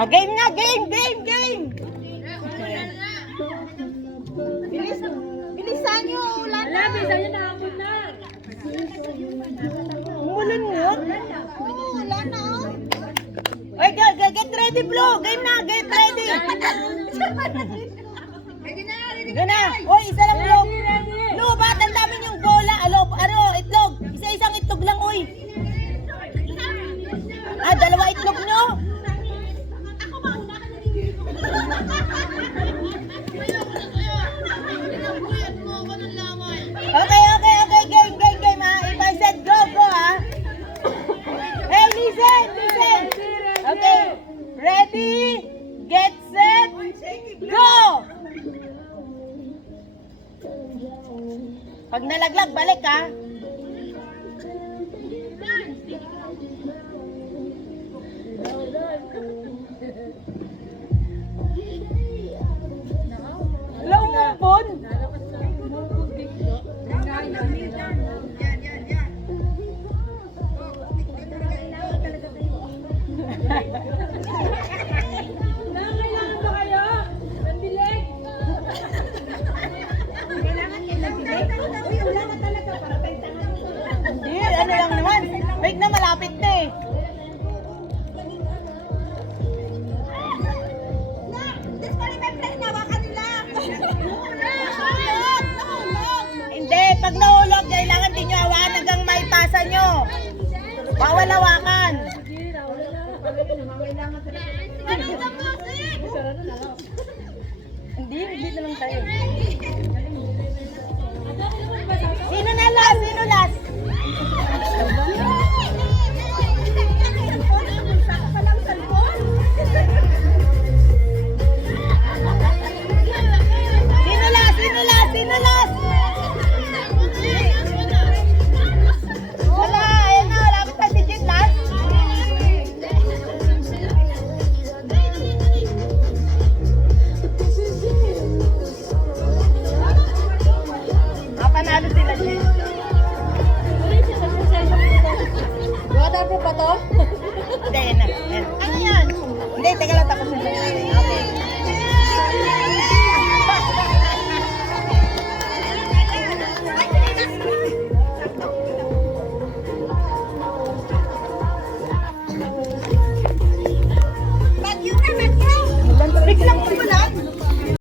Oh, game na, game. Bilisan nyo, wala na. Bilisan nyo, nakapot na. Umulan nga. Wala na. Oy, get ready, Blue. Game na, get ready. Ready na. Oy, isa lang, Blue. Blue, ba't ang dami yung bola? Itlog. Isa-isang itlog lang, oy. Dalawa itlog nyo. Okay, game ha. If I said go ha. Hey, listen. Okay, ready, get set, go! Pag nalaglag, balik ha. Laumupon. Kailangan ba kayo? Nandilig? Wala na talaga para tayo. Hindi, ano lang naman. Wait na, malapit na eh. Hindi, pag nahulog, kailangan din nyo hawakan hanggang maipasa nyo. Bawal hawakan. Hindi na lang tayo. Sino na last? Sino last? Sino last? Wala, ayan na, wala ko digit last. Panalo sila din. Water proof ba to? Hindi, yan na. Ano yan? Hindi, teka lang tapos na.